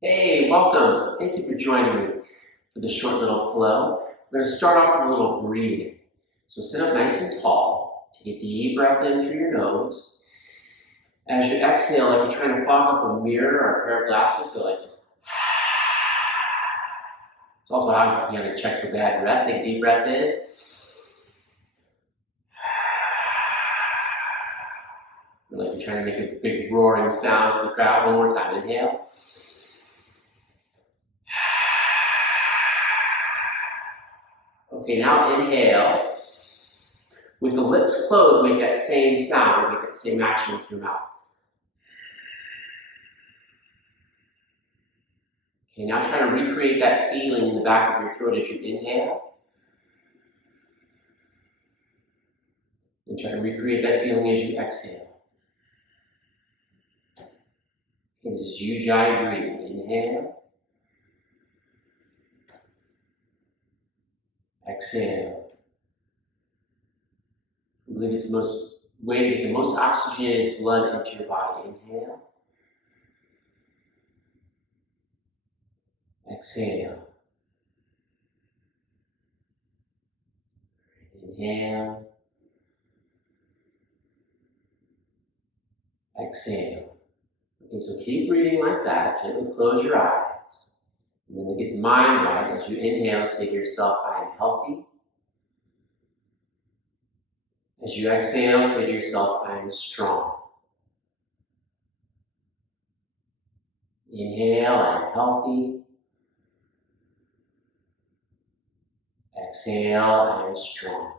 Hey, welcome. Thank you for joining me for this short little flow. We're going to start off with a little breathing. So sit up nice and tall. Take a deep breath in through your nose. As you exhale, like you're trying to fog up a mirror or a pair of glasses, go like this. It's also how you're going to check for bad breath. Take a deep breath in. Like you're trying to make a big roaring sound in the crowd. One more time. Inhale. Okay, now inhale. With the lips closed, make that same sound or make that same action with your mouth. Okay, now try to recreate that feeling in the back of your throat as you inhale. And try to recreate that feeling as you exhale. Okay, this is Ujjayi breathing. Inhale. Exhale. I believe it's the way to get the most oxygenated blood into your body. Inhale. Exhale. Inhale. Exhale. Okay, so keep breathing like that. Gently close your eyes. And then to get the mind right, as you inhale, say to yourself, I am healthy. As you exhale, say to yourself, I am strong. Inhale, I am healthy. Exhale, I am strong.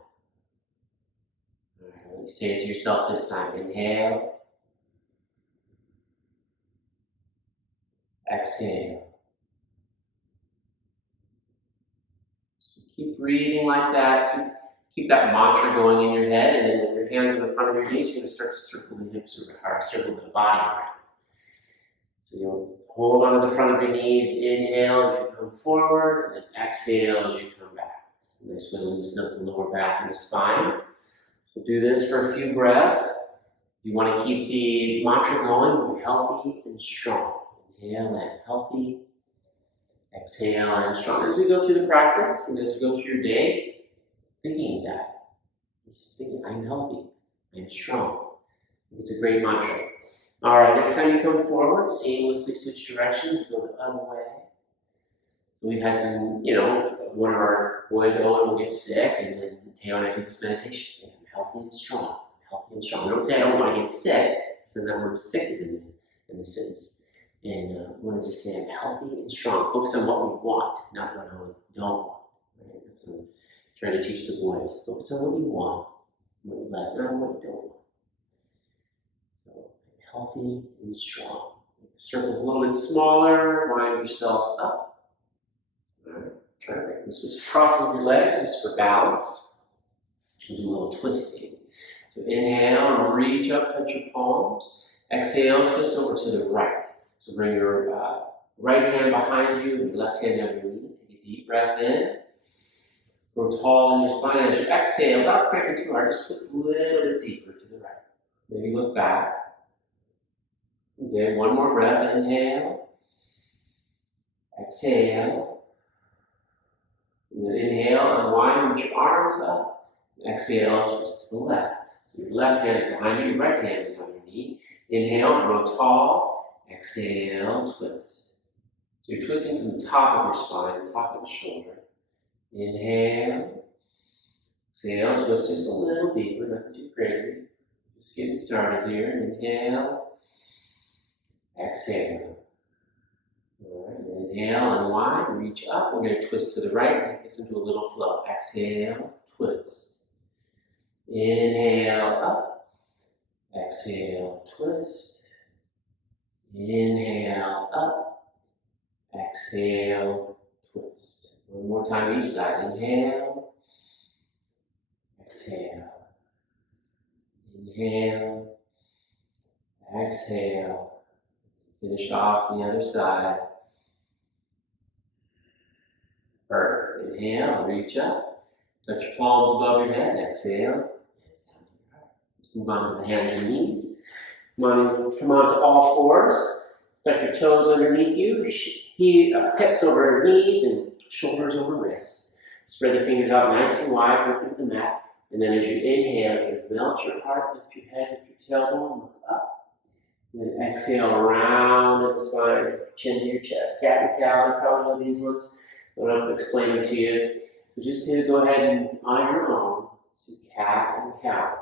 All right, let me say it to yourself this time. Inhale. Exhale. So keep breathing like that. Keep that mantra going in your head, and then with your hands in the front of your knees, you're going to start to circle the hips or circle the body around. So you'll hold onto the front of your knees, inhale as you come forward, and then exhale as you come back. It's a nice way to loosen up the lower back and the spine. So do this for a few breaths. You want to keep the mantra going, be healthy and strong. Inhale and healthy. Exhale and strong. As we go through the practice and as you go through your days, thinking that. Just thinking, I'm healthy, I'm strong. It's a great mantra. All right, next time you come forward, seamlessly switch directions, go the other way. So we've had some, one of our boys, Owen, will get sick, and then Teo and I do this meditation. I'm healthy and strong, healthy and strong. Don't say I don't want to get sick, because then that word sick is in the sentence. And I want to just say I'm healthy and strong. Focus on what we want, not what we don't want. Right? That's what I'm trying to teach the boys. Focus on what you want, what you like, not what you don't want. So, healthy and strong. Make the circles a little bit smaller, wind yourself up. All right, perfect. And switch crossing your legs just for balance. And do a little twisting. So inhale, reach up, touch your palms. Exhale, twist over to the right. So bring your right hand behind you and your left hand underneath. Take a deep breath in. Grow tall in your spine. As you exhale, without cranking too hard, just twist a little bit deeper to the right. Maybe look back. Okay, one more breath. Inhale. Exhale. And then inhale, unwind, reach your arms up. Exhale, twist to the left. So your left hand is behind you, your right hand is on your knee. Inhale, grow tall. Exhale, twist. So you're twisting from the top of your spine, the top of the shoulder. Inhale. Exhale, twist just a little deeper, nothing too crazy. Just getting started here. Inhale. Exhale. All right, inhale, unwind, reach up. We're going to twist to the right, make this into a little flow. Exhale, twist. Inhale, up. Exhale, twist. Inhale, up. Exhale, twist. One more time each side. Inhale. Exhale. Inhale. Exhale. Finish off the other side. Perfect. Inhale, reach up. Touch your palms above your head. Exhale. Hands down to your heart. Let's move on to the hands and knees. Come on to all fours. Got your toes underneath you, hips over knees and shoulders over wrists. Spread the fingers out nice and wide, open to the mat. And then as you inhale, you melt your heart, lift your head, lift your tailbone, look up. And then exhale around in the spine, chin to your chest. Cat and cow, you probably know these ones. I don't have to explain them to you. So just to go ahead and on your own, so cat and cow.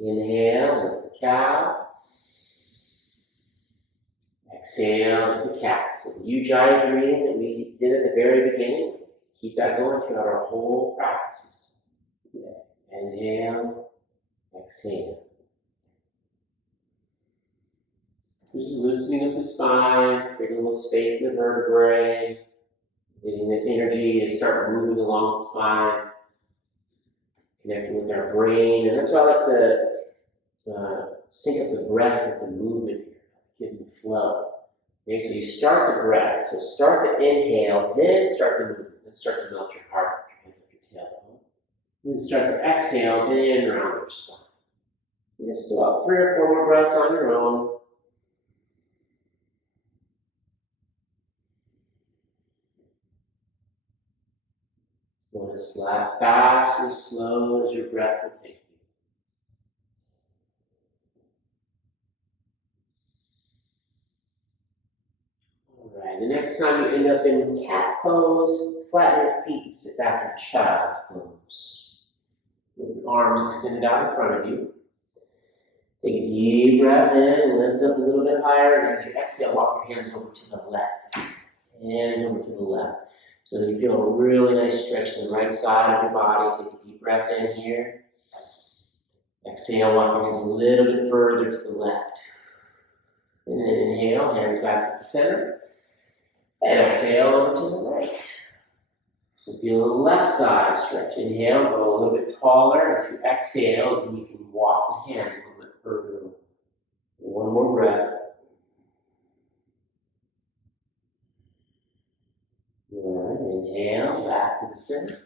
Inhale, lift the cow. Exhale, lift the cat. So the Ujjayi breathing that we did at the very beginning, keep that going throughout our whole practices. Inhale, exhale. Just loosening up the spine, creating a little space in the vertebrae, getting the energy to start moving along the spine, connecting with our brain. And that's why I like to sync up the breath with the movement here, getting the flow. Okay, so you start the breath. So start the inhale, then start the movement, then start to melt your heart, your head, your tailbone. Then start the exhale, then round your spine. Just do about 3 or 4 more breaths on your own. Going as fast or slow as your breath will take you. All right, the next time you end up in cat pose, flatten your feet and sit back in child's pose. With the arms extended out in front of you. Take a deep breath in and lift up a little bit higher. And as you exhale, walk your hands over to the left. Hands over to the left. So that you feel a really nice stretch in the right side of your body. Take a deep breath in here. Exhale, walk your hands a little bit further to the left. And then inhale, hands back to the center. And exhale over to the right. So feel the left side stretch. Inhale, go a little bit taller. As you exhale, is when you can walk the hands a little bit further over. One more breath. Inhale, back to the center.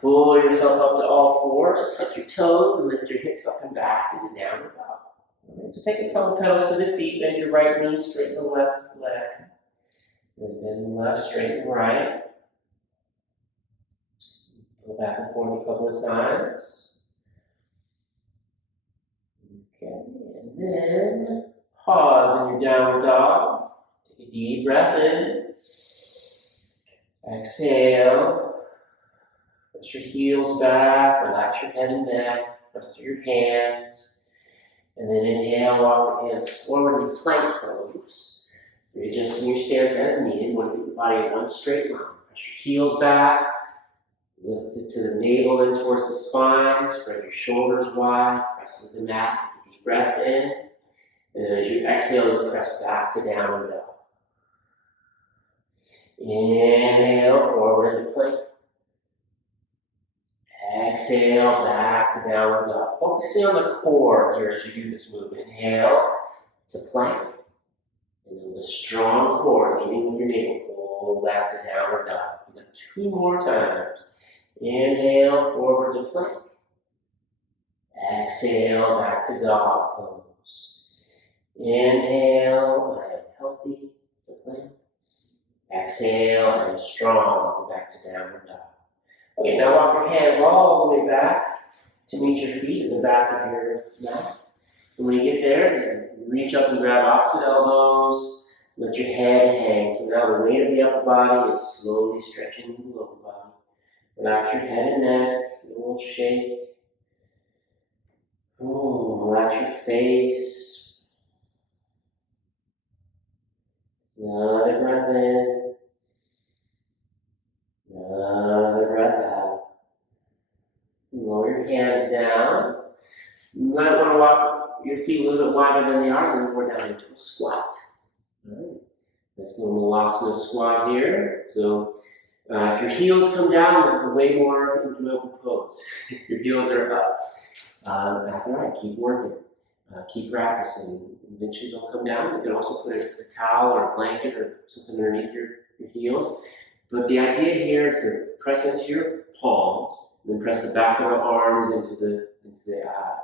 Pull yourself up to all fours. Tuck your toes and lift your hips up and back into downward dog. Right, so take a couple pedals to the feet. Bend your right knee, straighten the left leg. Then bend the left, straighten the right. Go back and forth a couple of times. Okay, and then pause in your downward dog. Take a deep breath in. Exhale, press your heels back, relax your head and neck, press through your hands, and then inhale, walk your hands forward in plank pose. Readjusting your stance as needed. You want to keep the body in one straight line. Press your heels back, lift it to the navel and towards the spine, spread your shoulders wide, press into the mat, take a deep breath in, and then as you exhale, you press back to downward dog. Inhale, forward into plank. Exhale, back to downward dog. Focusing on the core here as you do this move. Inhale to plank. And then with a strong core, leading with your navel, pull back to downward dog. We got 2 more times. Inhale, forward to plank. Exhale, back to dog pose. Inhale, healthy to plank. Exhale and strong, back to downward dog. Okay, now walk your hands all the way back to meet your feet at the back of your mat. And when you get there, just reach up and grab opposite elbows. Let your head hang. So now the weight of the upper body is slowly stretching the lower body. Relax your head and neck. A little shake. Relax your face. Another breath in. Another breath out. Lower your hands down. You might want to walk your feet a little bit wider than they are, and then we're down into a squat. All right. That's the Malasana squat here. So if your heels come down, this is way more into an open pose. If your heels are up, that's all right. Keep working. Keep practicing. Eventually they'll come down. You can also put a towel or a blanket or something underneath your heels. But the idea here is to press into your palms, and then press the back of the arms into the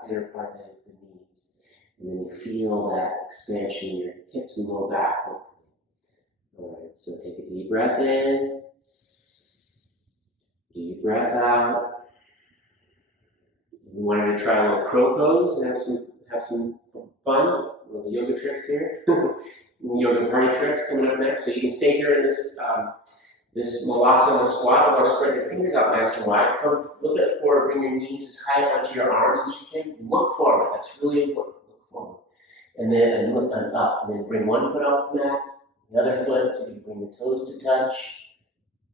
inner part of the knees. And then you feel that expansion in your hips and lower back. All right, so take a deep breath in, deep breath out. You wanted to try a little crow pose and have some fun. Little yoga tricks here. Yoga party tricks coming up next. So you can stay here in this this Malasana squat, or spread your fingers out nice and wide. Come a little bit forward, bring your knees as high onto your arms as you can. Look forward, that's really important. Look forward. And then look up. And then bring one foot off the mat, the other foot, so you can bring the toes to touch.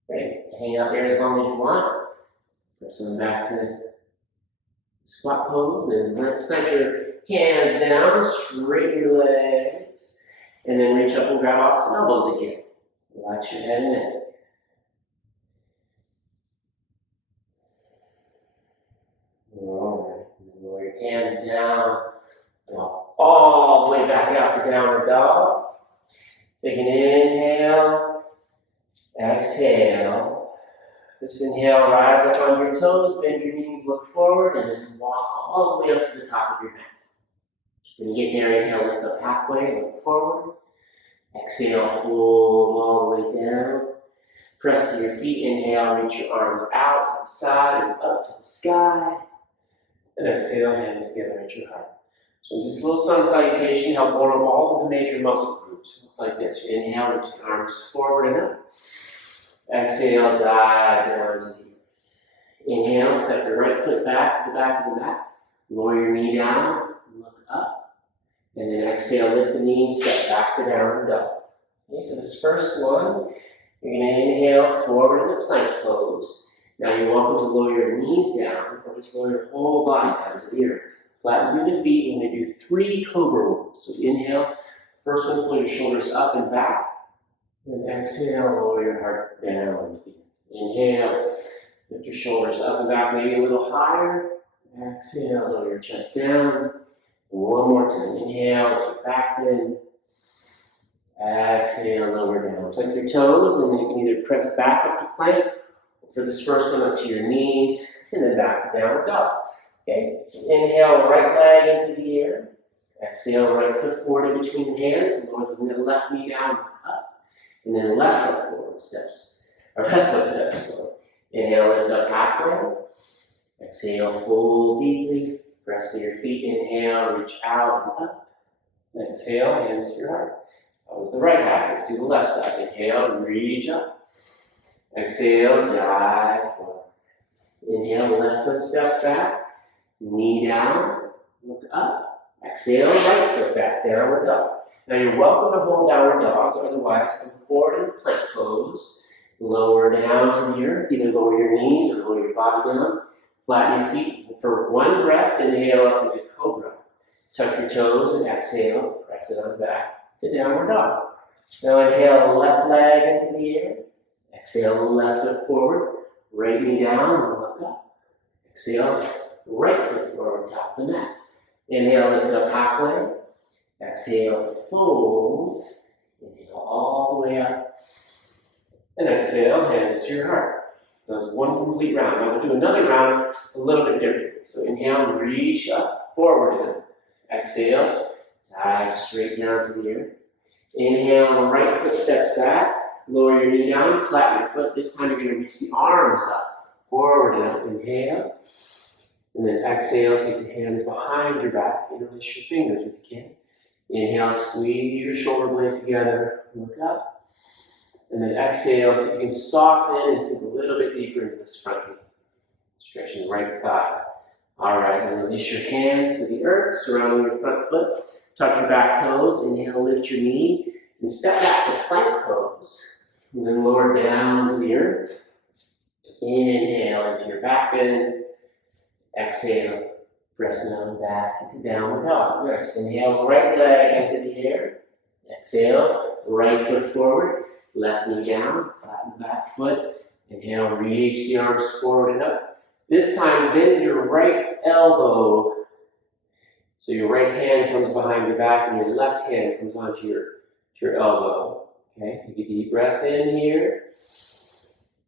Great. Hang out there as long as you want. Press them back to squat pose, and then plant your hands down, straighten your legs, and then reach up and grab off some elbows again. Relax your head and neck. Alright, and then lower your hands down, now all the way back out to downward dog. Take an inhale, exhale. This inhale, rise up on your toes, bend your knees, look forward, and then walk all the way up to the top of your mat. When you get there, inhale, lift up halfway, look forward. Exhale, fold all the way down. Press to your feet, inhale, reach your arms out to the side and up to the sky. And exhale, hands together at your heart. So this little sun salutation help warm up all of the major muscle groups. Looks like this. You inhale, reach the arms forward and up. Exhale, dive down to the earth. Inhale, step your right foot back to the back of the mat. Lower your knee down, look up. And then exhale, lift the knee and step back to downward dog. Okay, for this first one, you're going to inhale forward in the plank pose. Now you're welcome to lower your knees down, or just lower your whole body down to the earth. Flatten through the feet. We're going to do 3 cobra rolls. So inhale, first one, pull your shoulders up and back. And exhale, lower your heart down. Inhale, lift your shoulders up and back, maybe a little higher. Exhale, lower your chest down. And one more time. Inhale, lift your back bend. Exhale, lower down. Tuck your toes, and then you can either press back up to plank, or for this first one, up to your knees, and then back to downward dog. Okay? Inhale, right leg into the air. Exhale, right foot forward in between the hands, and lower the left knee down, up. And then left foot forward steps, or left foot steps forward. Inhale, lift up halfway. Exhale, fold deeply. Press to your feet. Inhale, reach out and up. Exhale, hands to your heart. That was the right half. Let's do the left side. Inhale, reach up. Exhale, dive forward. Inhale, left foot steps back. Knee down, look up. Exhale, right foot back, downward dog. Now you're welcome to hold downward dog, otherwise come forward in plank pose. Lower down to the earth, either lower your knees or lower your body down. Flatten your feet. For one breath, inhale up into cobra. Tuck your toes and exhale, press it on back to downward dog. Now inhale, left leg into the air. Exhale, left foot forward. Right knee down and look up. Exhale, right foot forward, top of the mat. Inhale, lift up halfway. Exhale, fold. Inhale all the way up. And exhale, hands to your heart. That's one complete round. Now we'll do another round a little bit differently. So inhale, reach up, forward and up. Exhale, dive straight down to the earth. Inhale, right foot steps back. Lower your knee down, flatten your foot. This time you're going to reach the arms up, forward and up. Inhale. And then exhale, take your hands behind your back. Interlace your fingers if you can. Inhale, squeeze your shoulder blades together. Look up. And then exhale, so you can soften and sink a little bit deeper into this front knee. Stretching the right thigh. All right, and release your hands to the earth, surrounding your front foot. Tuck your back toes. Inhale, lift your knee. And step back to plank pose. And then lower down to the earth. Inhale into your back bend. Exhale, pressing on back into downward dog. Next, inhale, right leg into the air. Exhale, right foot forward. Left knee down, flatten the back foot. Inhale, reach the arms forward and up. This time, bend your right elbow. So your right hand comes behind your back and your left hand comes onto your elbow. Okay, take a deep breath in here.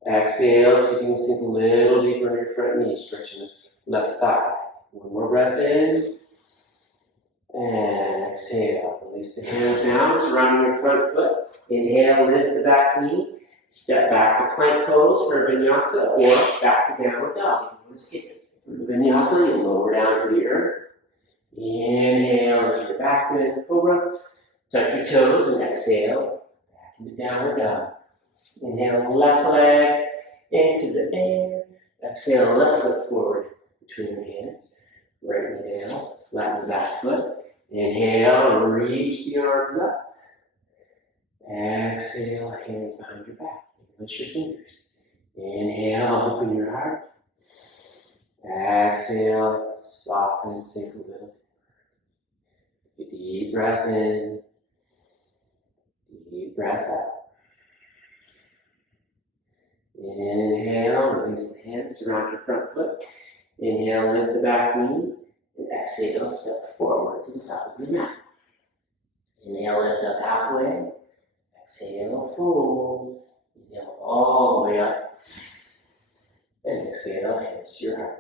Exhale, so you can sink a little deeper in your front knee, stretching this left thigh. One more breath in. And exhale, release the hands down, surrounding your front foot. Inhale, lift the back knee. Step back to plank pose for vinyasa or back to downward dog if you want to skip it. For the vinyasa, you lower down to the earth. Inhale, lift your back bend, cobra. Tuck your toes and exhale, back into downward dog. Inhale, left leg into the air. Exhale, left foot forward between your hands. Right knee down, flatten the back foot. Inhale, reach the arms up. Exhale, hands behind your back. Lift your fingers. Inhale, open your heart. Exhale, soften, sink a little. Take a deep breath in. Deep breath out. Inhale, release the hands, surround your front foot. Inhale, lift the back knee. And exhale, step forward to the top of your mat. Inhale, lift up halfway. Exhale, fold. Inhale all the way up. And exhale, hands to your heart.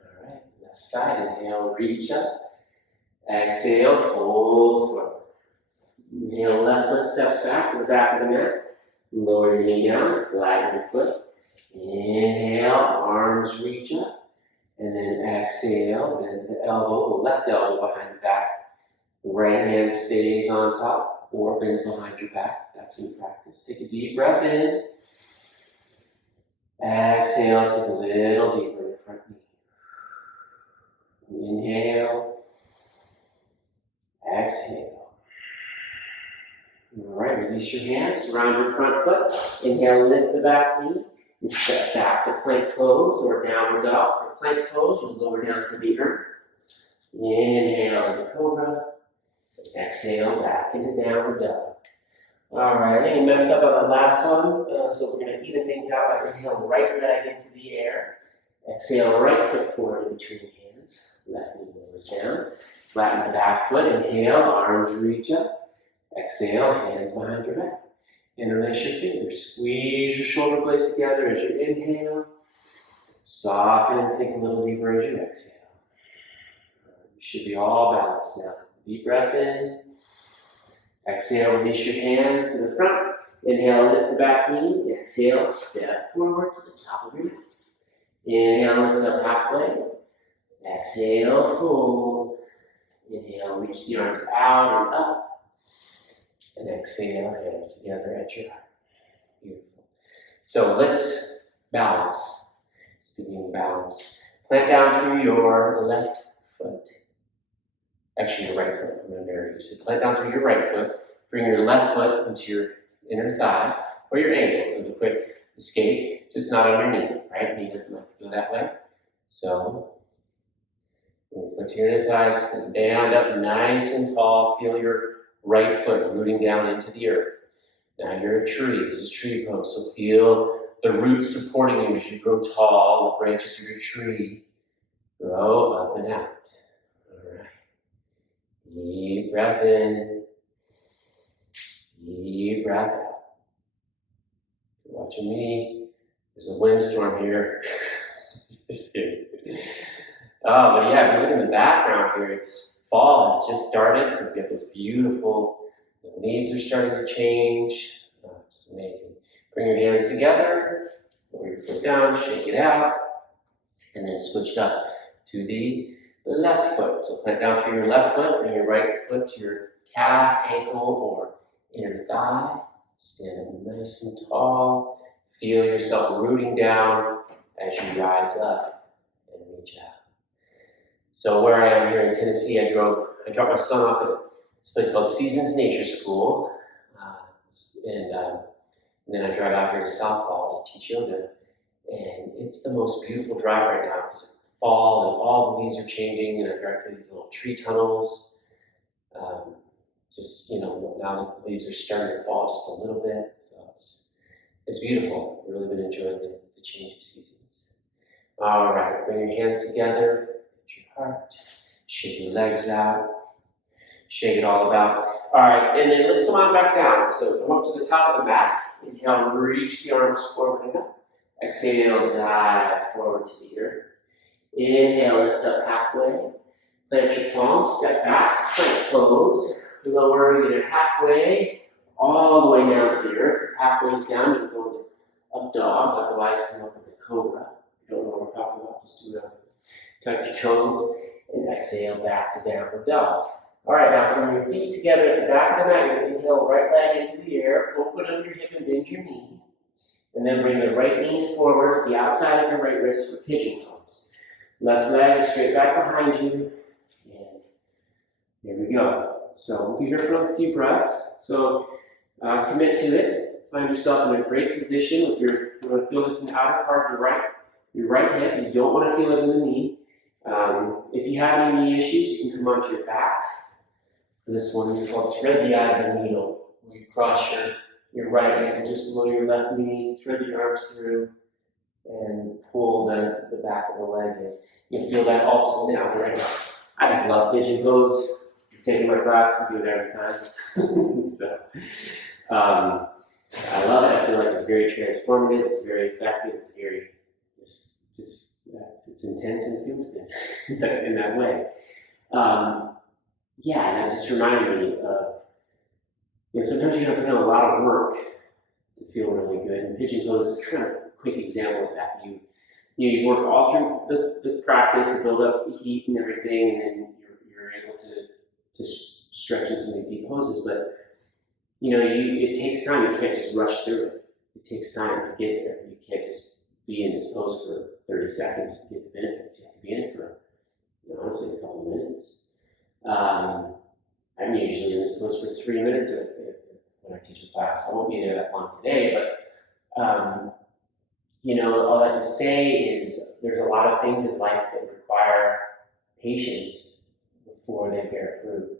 All right, left side, inhale, reach up. Exhale, fold forward. Inhale, left foot steps back to the back of the mat. Lower your knee down, flatten your foot. Inhale, arms reach up. And then exhale, bend the elbow, the left elbow behind the back. The right hand stays on top or bends behind your back. That's in practice. Take a deep breath in. Exhale, sink a little deeper in the front knee. Inhale. Exhale. All right, release your hands, surround your front foot. Inhale, lift the back knee. And step back to plank pose or downward dog. For plank pose, you'll lower down to the earth. Inhale into cobra. Exhale back into downward dog. All right, I think we messed up on the last one, so we're going to even things out by inhaling right leg into the air. Exhale, right foot forward in between your hands. Left knee lowers down. Flatten the back foot. Inhale, arms reach up. Exhale, hands behind your back. Interlace your fingers. Squeeze your shoulder blades together as you inhale. Soften and sink a little deeper as you exhale. You should be all balanced now. Deep breath in. Exhale, release your hands to the front. Inhale, lift the back knee. Exhale, step forward to the top of your mat. Inhale, lift up halfway. Exhale, fold. Inhale, reach the arms out and up. And exhale, hands together at your heart. Beautiful. So let's balance. Speaking of balance, plant down through your left foot. Actually, your right foot. I'm going to mirror you. So plant down through your right foot. Bring your left foot into your inner thigh or your ankle for the quick escape. Just not on your knee, right? Knee doesn't like to go that way. So, bring your foot to your inner thigh, stand up nice and tall. Feel your right foot rooting down into the earth. Now you're a tree. This is tree pose. So feel the roots supporting you as you grow tall. The branches of your tree grow up and out. All right. Deep breath in. Deep breath out. You're watching me. There's a windstorm here. Just kidding. Oh, but yeah, if you look in the background here, it's fall has just started, so we get this beautiful, the leaves are starting to change. Oh, it's amazing. Bring your hands together, lower your foot down, shake it out, and then switch it up to the left foot. So plant down through your left foot, bring your right foot to your calf, ankle, or inner thigh. Stand up nice and tall. Feel yourself rooting down as you rise up and reach out. So where I am here in Tennessee, I dropped my son off at this place called Seasons Nature School, and then I drive out here to Southall to teach yoga, and it's the most beautiful drive right now because it's the fall and all the leaves are changing, and I drive through these little tree tunnels. Now the leaves are starting to fall just a little bit, so it's beautiful. I've really been enjoying the change of seasons. All right, bring your hands together. Heart. Shake your legs out. Shake it all about. All right, and then let's come on back down. So come up to the top of the mat. Inhale, reach the arms forward and up. Exhale, dive forward to the earth. Inhale, lift up halfway. Plant your palms, step back to plank pose. Lower either halfway, all the way down to the earth. If halfway is down, you can go into up dog, otherwise come up with a cobra. If you don't know what we're talking about, just do that. Tuck your toes and exhale back to downward dog. All right, now from your feet together at the back of the mat, you're going to inhale right leg into the air, open up your hip and bend your knee. And then bring the right knee forward to the outside of your right wrist for pigeon pose. Left leg is straight back behind you. And here we go. So we'll be here for a few breaths. So commit to it. Find yourself in a great position with you want to feel this in the outer part of your right hip. You don't want to feel it in the knee. If you have any knee issues, you can come onto your back. This one is called thread the eye of the needle, where you cross your right ankle just below your left knee, thread the arms through, and pull the back of the leg in. You'll feel that also now, right? I just love pigeon pose. If you're taking my class, you do it every time. So, I love it. I feel like it's very transformative. It's very effective. It's very, it's intense and it feels good in that way. Yeah, and that just reminded me of, sometimes you have to put in a lot of work to feel really good. And pigeon pose is kind of a quick example of that. You work all through the practice to build up the heat and everything, and then you're able to stretch in some of these deep poses. But it takes time. You can't just rush through it. It takes time to get there. You can't just be in this pose for 30 seconds to get the benefits. You have to be in it for, honestly, a couple of minutes. I'm usually in this pose for 3 minutes when I teach a class. I won't be there that long today, but all that to say is there's a lot of things in life that require patience before they bear fruit.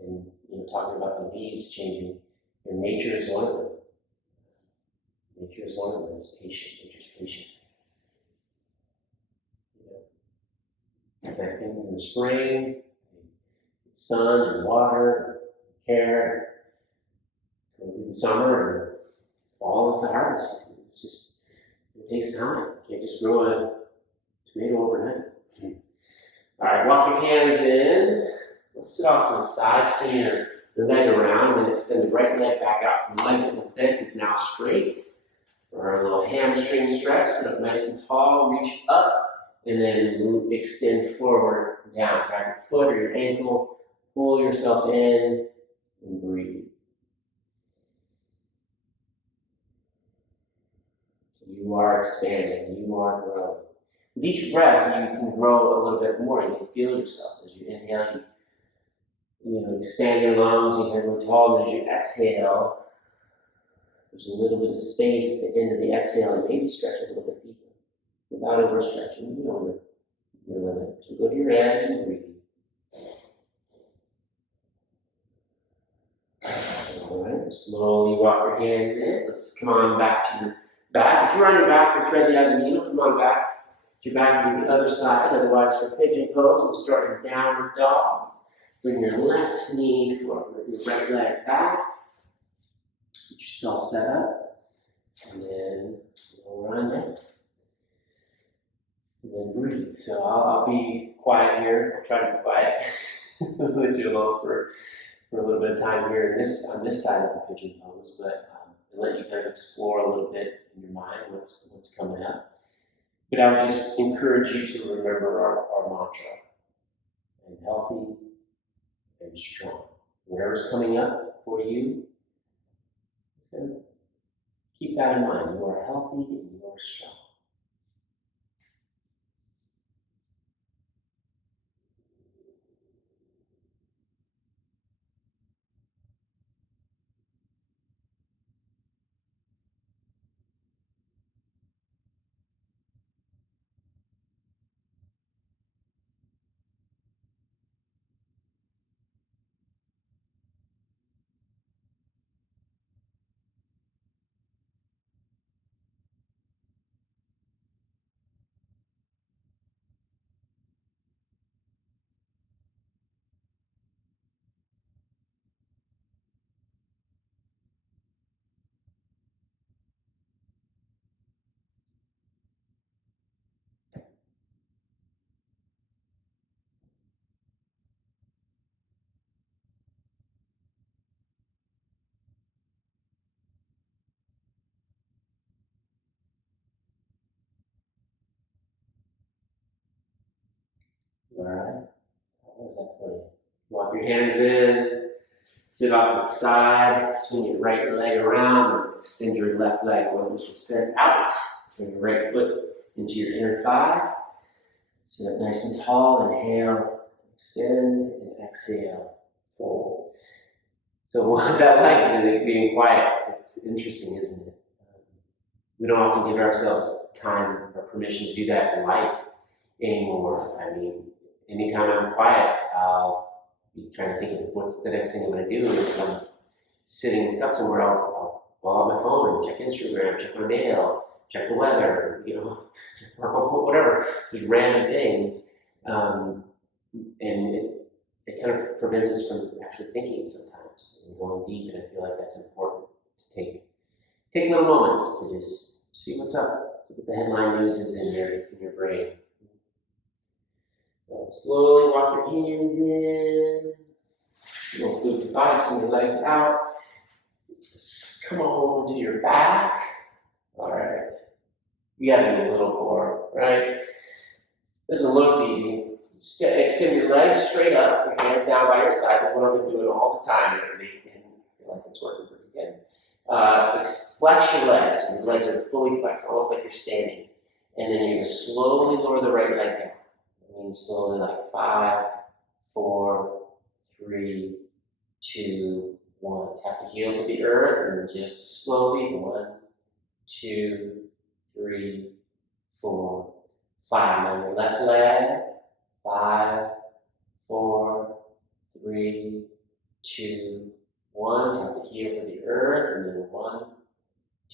And talking about the leaves changing, nature is one of them. Nature is one of them. It's patient. Nature's patient. Plant things in the spring. Sun and water, care, go through the summer, and fall is the harvest. It's just, it takes time. You can't just grow a tomato overnight. All right, walk your hands in. Let's sit off to the side, spin your leg around, and then extend the right leg back out. So the leg that was bent is now straight. For our little hamstring stretch, sit up nice and tall, reach up, and then extend forward, down. Grab your foot or your ankle. Pull yourself in and breathe. You are expanding. You are growing. With each breath, you can grow a little bit more. You can feel yourself as you inhale. You expand your lungs. You can grow tall. And as you exhale, there's a little bit of space at the end of the exhale, and maybe stretch a little bit deeper without overstretching. Your limit. So go to your edge and breathe. Alright, slowly walk your hands in. Let's come on back to your back. If you're on your back for thread the eye of the needle, come on back to your back to the other side. Otherwise, for pigeon pose, we'll start in downward dog. Bring your left knee forward, your right leg back. Get yourself set up. And then lower on down. And then breathe. So I'll be quiet here. I'll try to be quiet. Let you alone for a little bit of time here on this side of the pigeon pose, but let you kind of explore a little bit in your mind what's coming up. But I would just encourage you to remember our mantra: I'm healthy and strong. Whatever's coming up for you, keep that in mind. You are healthy and you are strong. All right. How was that for you? Walk your hands in, sit off to the side, swing your right leg around, and extend your left leg. One should strength out. Bring your right foot into your inner thigh. Sit up nice and tall. Inhale, extend, and exhale. Fold. So what was that like, really being quiet? It's interesting, isn't it? We don't often give ourselves time or permission to do that in life anymore. I mean, anytime I'm quiet, I'll be trying to think of what's the next thing I'm going to do. And if I'm sitting stuck somewhere, I'll pull out my phone and check Instagram, check my mail, check the weather, or whatever. There's random things, and it kind of prevents us from actually thinking sometimes and going deep. And I feel like that's important to take little moments to just see what's up, see what the headline news is in your brain. So slowly walk your hands in. A little food for thought, extend your legs out. Just come on to your back. All right. You got a little core, right? This one looks easy. Extend your legs straight up, your hands down by your side. This is what I've been doing all the time lately, and I feel like it's working pretty good. Flex your legs, so your legs are fully flexed, almost like you're standing. And then you're going to slowly lower the right leg down. I mean, slowly, like 5, 4, 3, 2, 1. Tap the heel to the earth, and just slowly 1, 2, 3, 4, 5. On your left leg, 5, 4, 3, 2, 1. Tap the heel to the earth, and then 1,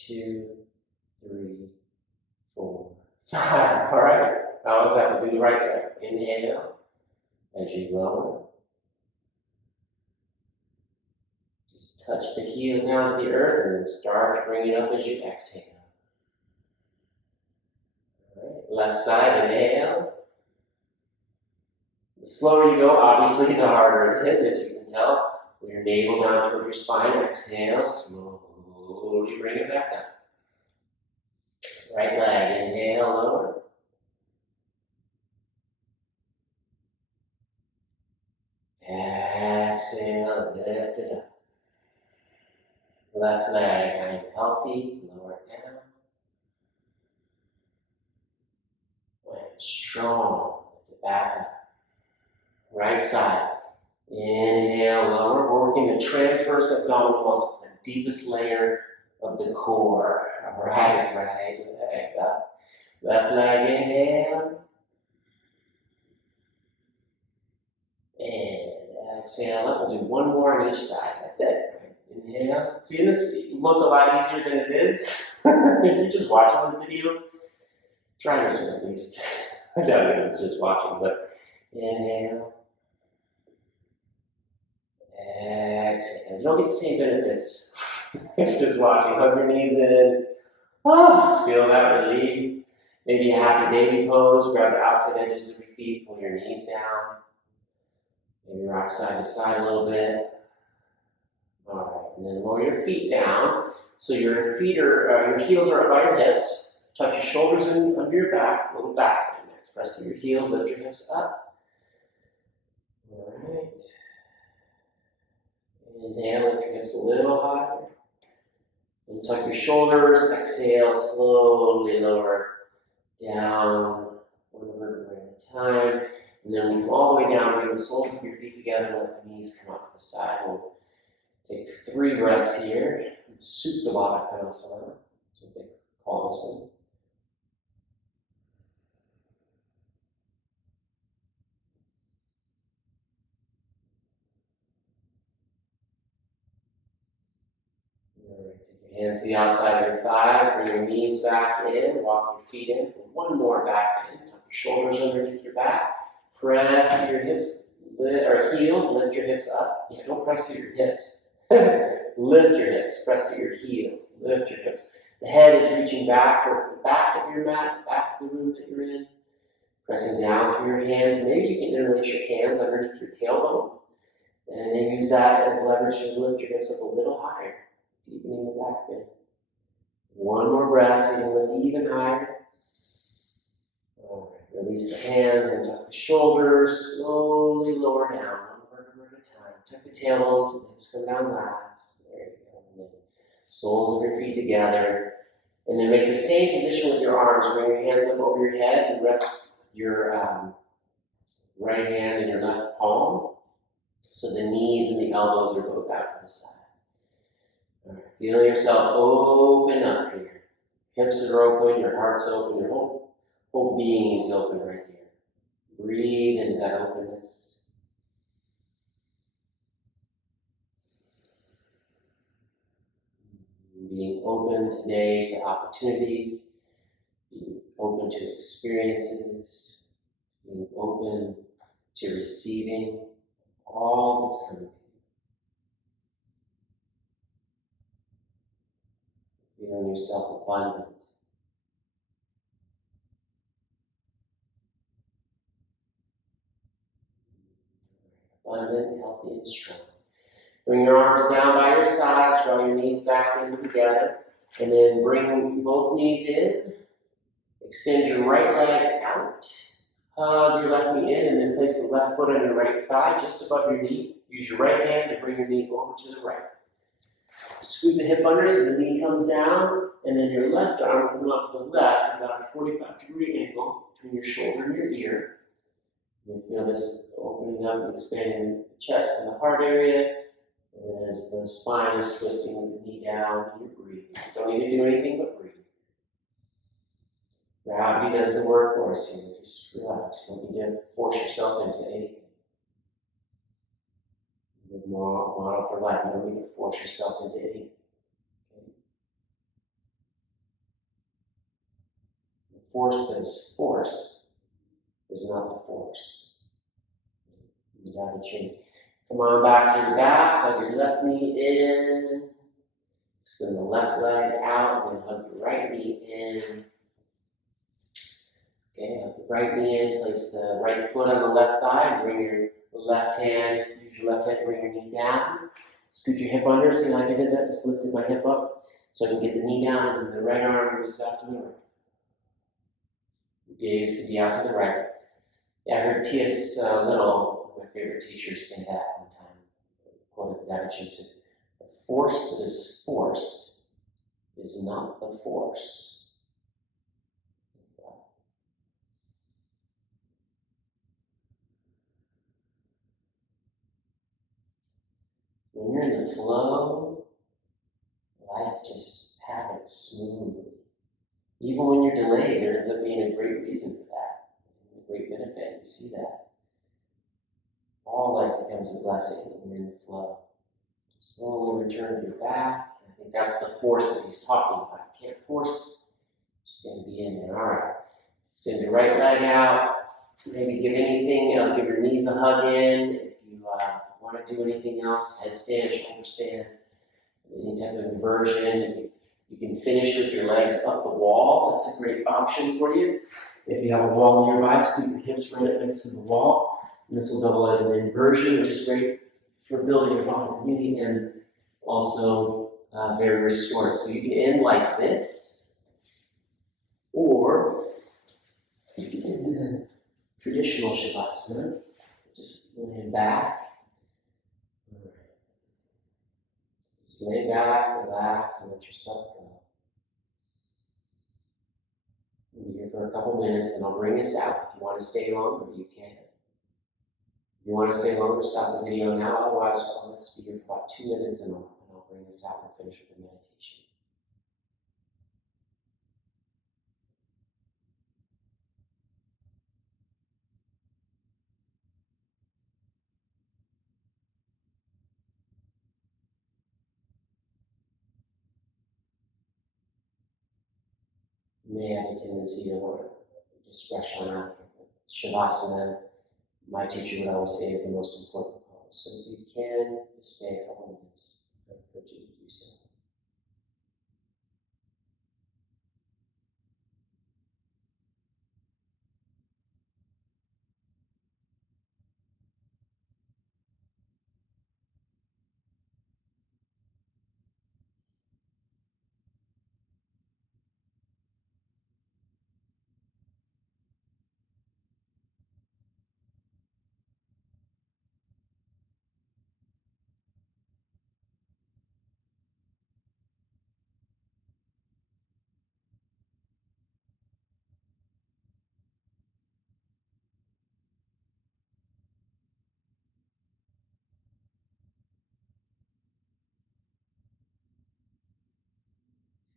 2, 3, 4, 5. All right. How was that? We'll do the right side. Inhale as you lower. Just touch the heel down to the earth, and then start to bring it up as you exhale. All right. Left side. Inhale. The slower you go, obviously, the harder it is, as you can tell. With your navel down toward your spine, exhale, slowly bring it back up. Right leg, inhale, lower. Exhale, lift it up. Left leg, I am healthy, lower it down. I am strong, lift it back up. Right side. Inhale, lower. We're working the transverse abdominal muscles, the deepest layer of the core. All right, right leg up. Left leg, inhale. And exhale up. We'll do one more on each side. That's it. Inhale. See, this look a lot easier than it is. If you're just watching this video, try this one at least. I doubt it was just watching, but inhale. Exhale. You don't get the same benefits if just watching. Hug your knees in. Oh, feel that relief. Maybe a happy baby pose. Grab the outside edges of your feet. Pull your knees down. Maybe rock side to side a little bit. All right, and then lower your feet down. So your feet are, your heels are up by your hips. Tuck your shoulders in under your back. A little back. And next, press through your heels. Lift your hips up. All right. Inhale, lift your hips a little higher. And tuck your shoulders. Exhale, slowly lower down one vertebra at a time. And then we come all the way down, bring the soles of your feet together, let the knees come up to the side. We'll take 3 breaths here. Supta Baddha Konasana. That's what they call this one. Hands to the outside of your thighs, bring your knees back in, walk your feet in, one more back in, tuck your shoulders underneath your back, press to your hips, or heels, lift your hips up. Yeah, don't press to your hips. Lift your hips, press to your heels, lift your hips. The head is reaching back towards the back of your mat, back of the room that you're in. Pressing down through your hands. Maybe you can interlace your hands underneath your tailbone, and then use that as leverage to lift your hips up a little higher. Deepening the back bend. One more breath, you can lift even higher. All right, Release the hands and tuck the shoulders. Slowly lower down, one vertebra at a time. Tuck the tailbones, hips come down last. There you go. And then soles of your feet together. And then make the same position with your arms. Bring your hands up over your head and rest your right hand in your left palm. So the knees and the elbows are both out to the side. All right, feel yourself open up here. Hips are open, your heart's open, your whole being is open right here. Breathe into that openness. Being open today to opportunities, being open to experiences, being open to receiving all that's coming to you. Feeling yourself abundant. Abundant, healthy, and strong. Bring your arms down by your sides, draw your knees back in together, and then bring both knees in. Extend your right leg out. Hug your left knee in, and then place the left foot on your right thigh, just above your knee. Use your right hand to bring your knee over to the right. Scoot the hip under so the knee comes down, and then your left arm will come out to the left, about a 45-degree angle between your shoulder and your ear. You feel this opening up and expanding the chest and the heart area. And as the spine is twisting with the knee down, you're breathing. You don't need to do anything but breathe. Gravity does the work for us here. Just relax. You don't need to force yourself into anything. The model for life. You don't need to force yourself into anything. Okay? The force that is forced is not the force. You have to change. Come on back to your back. Hug your left knee in. Extend the left leg out, and then hug your right knee in. Okay, hug the right knee in. Place the right foot on the left thigh. Bring your left hand. Use your left hand to bring your knee down. Scoot your hip under. See how I did that? Just lifted my hip up so I can get the knee down, and then the right arm reaches out to the right. Your gaze can be out to the right. Yeah, I heard T.S. Little, one of my favorite teachers, say that one time. Quoted that, and she said, "The force that is forced is not the force." When you're in the flow, life just happens smoothly. Even when you're delayed, there ends up being a great reason for that, a great benefit. You see that. All life becomes a blessing when you're in the flow. Slowly return to your back. I think that's the force that he's talking about. You can't force it. It's going to be in there. All right. Send your right leg out. Maybe give anything, give your knees a hug in. If you want to do anything else, headstand, shoulder stand, any type of inversion. You can finish with your legs up the wall. That's a great option for you. If you have a wall nearby, scoot your hips right up next to the wall. And this will double as an inversion, which is great for building your body's immunity and also very restorative. So you can end like this, or you can end the traditional Shavasana. Just lay back. Just lay back, relax, and let yourself go. We'll be here for a couple minutes, and I'll bring us out. If you want to stay longer, you can. If you want to stay longer, stop the video now. Otherwise, I'll just be here for about 2 minutes, and I'll bring us out and finish with the meditation. You may have a tendency to want to just rush on out. Shavasana, my teacher would always say, is the most important pose. So if you can, just stay a couple minutes. I encourage you to do so.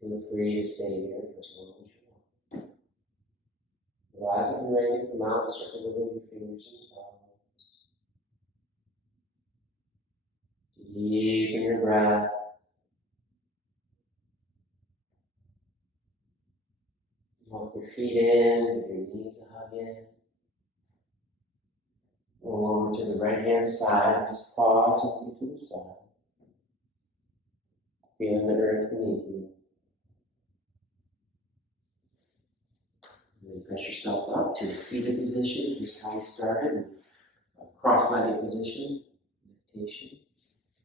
Feel free to stay here for as long as you want. Otherwise, if you're ready to come out, start to wiggle your fingers and toes. Deepen your breath. Walk your feet in, give your knees a hug in. Roll over to the right hand side, just pause and feet to the side. Feeling the earth beneath you. And then press yourself up to a seated position, just how you started, in a cross-legged position, meditation.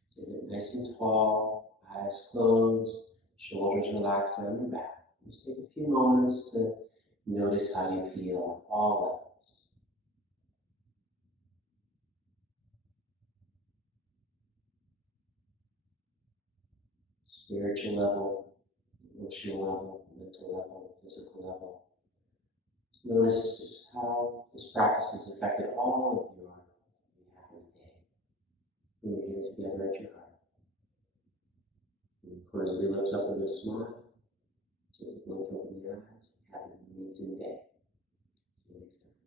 Sit it nice and tall, eyes closed, shoulders relaxed down your back. Just take a few moments to notice how you feel at all levels. Spiritual level, emotional level, mental level, physical level. Just notice just how this practice has affected all of your day. Bring your hands together at your heart. And close your lips up with a smile. Gently blink open the eyes. Have an amazing day. See you next time.